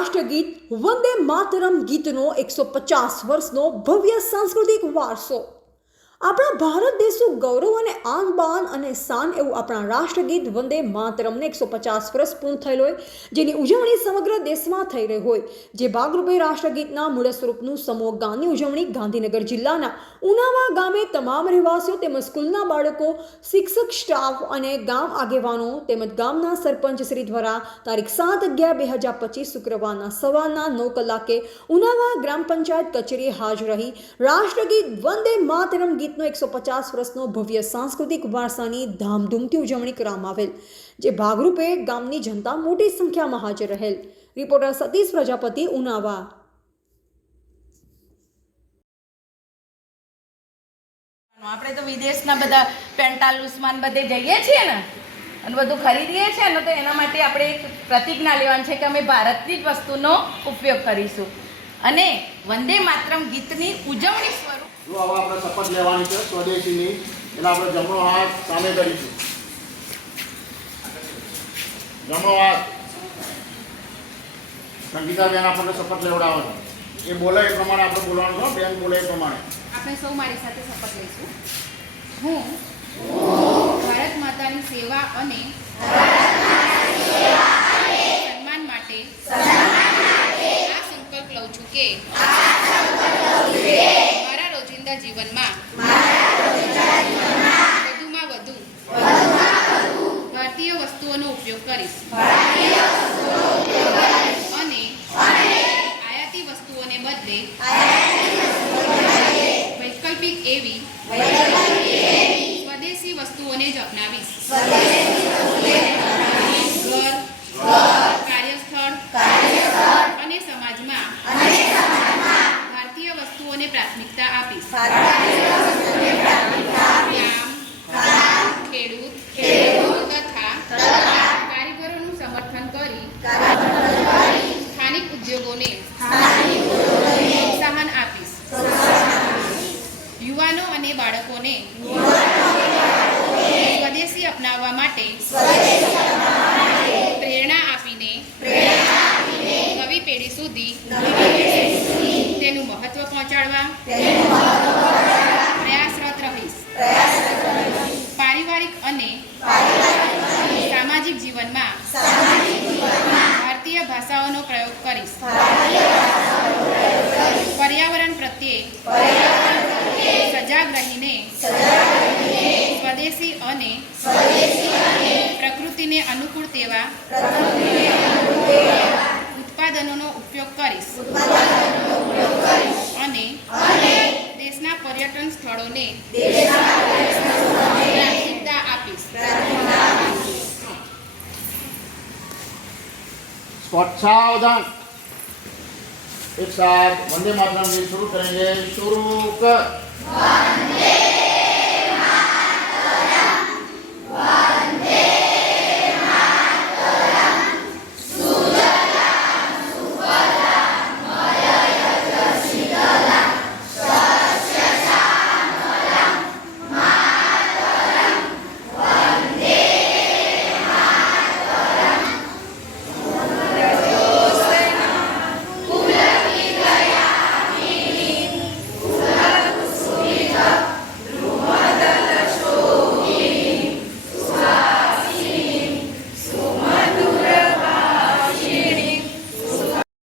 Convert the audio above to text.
રાષ્ટ્રગીત વંદે માતરમ ગીતનો એકસો પચાસ વર્ષનો ભવ્ય સાંસ્કૃતિક વારસો. આપણા ભારત દેશનું ગૌરવ અને આન બાન અને શાન એવું આપણા રાષ્ટ્રગીત વંદે માતરમને એકસો પચાસ વર્ષ પૂર્ણ થયેલ હોય, જેની ઉજવણી સમગ્ર દેશમાં થઈ રહી હોય. જે ભાગરૂપે રાષ્ટ્રગીતના મૂળ સ્વરૂપનું સમૂહ ગાનની ઉજવણી ગાંધીનગર જિલ્લાના ઉનાવા ગામે તમામ રહેવાસીઓ તેમજ સ્કૂલના બાળકો, શિક્ષક, સ્ટાફ અને ગામ આગેવાનો તેમજ ગામના સરપંચ શ્રી દ્વારા તારીખ સાત અગિયાર બે હજાર પચીસ શુક્રવારના સવારના નવ કલાકે ઉનાવા ગ્રામ પંચાયત કચેરીએ હાજર રહી રાષ્ટ્રગીત વંદે માતરમ ગીતનો એકસો પચાસ વર્ષનો ભવ્ય સાંસ્કૃતિક વારસાની ધામધૂમથી ઉજવણી કરવામાં આવેલ, જે ભાગરૂપે ગામની જનતા મોટી સંખ્યામાં હાજર રહેલ. રિપોર્ટર સતીશ પ્રજાપતિ, ઉનાવા. આપણે તો વિદેશના બધા પેન્ટાલુસમાન બધે જઈએ છીએ ને, અને બધું ખરીદીએ છીએ ને, તો એના માટે આપણે એક પ્રતિજ્ઞા લેવાની છે કે અમે ભારતની જ વસ્તુનો ઉપયોગ કરીશું. અને વંદે માતરમ ગીતની ઉજવણી સ્વરૂપ. જો હવે આપણે શપથ લેવાની છે સ્વદેશીની એટલે આપણે જમણો હાથ સામે કરીશું જમણો હાથ. સંગીતાબેન આપણને શપથ લેવડાવે છે. એ બોલે એ પ્રમાણે આપણે બોલવાનું છે બેન બોલે એ પ્રમાણે. આપણે સૌ મારી સાથે શપથ લઈશું. હું ભારત માતાની સેવા અને સન્માન માટે આ સંકલ્પ લઉં છું કે મારા રોજિંદા જીવનમાં. વધુમાં વધુ. ભારતીય વસ્તુઓનો ઉપયોગ કરીશ. અને આયાતી વસ્તુઓને બદલે વૈકલ્પિક એવી સ્વદેશી વસ્તુઓને જ અપનાવીશ ઘર કાર્યસ્થળ અને સમાજમાં ભારતીય વસ્તુઓને પ્રાથમિકતા આપીશ ગામ ખેડૂત તથા કારીગરોનું સમર્થન કરી સ્થાનિક ઉદ્યોગોને પ્રોત્સાહન આપીશ યુવાનો અને બાળકોને સ્વદેશી અપનાવવા માટે કરીશ પર્યાવરણ પ્રત્યે સજાગ રહીને સ્વદેશી અને પ્રકૃતિને અનુકૂળ તેવા ઉત્પાદનોનો ઉપયોગ કરીશ અને દેશના પર્યટન સ્થળોને પ્રાથમિકતા આપીશ. સ્વચ્છાવધાન. एक साथ वंदे मातरम गीत शुरू करेंगे शुरू कर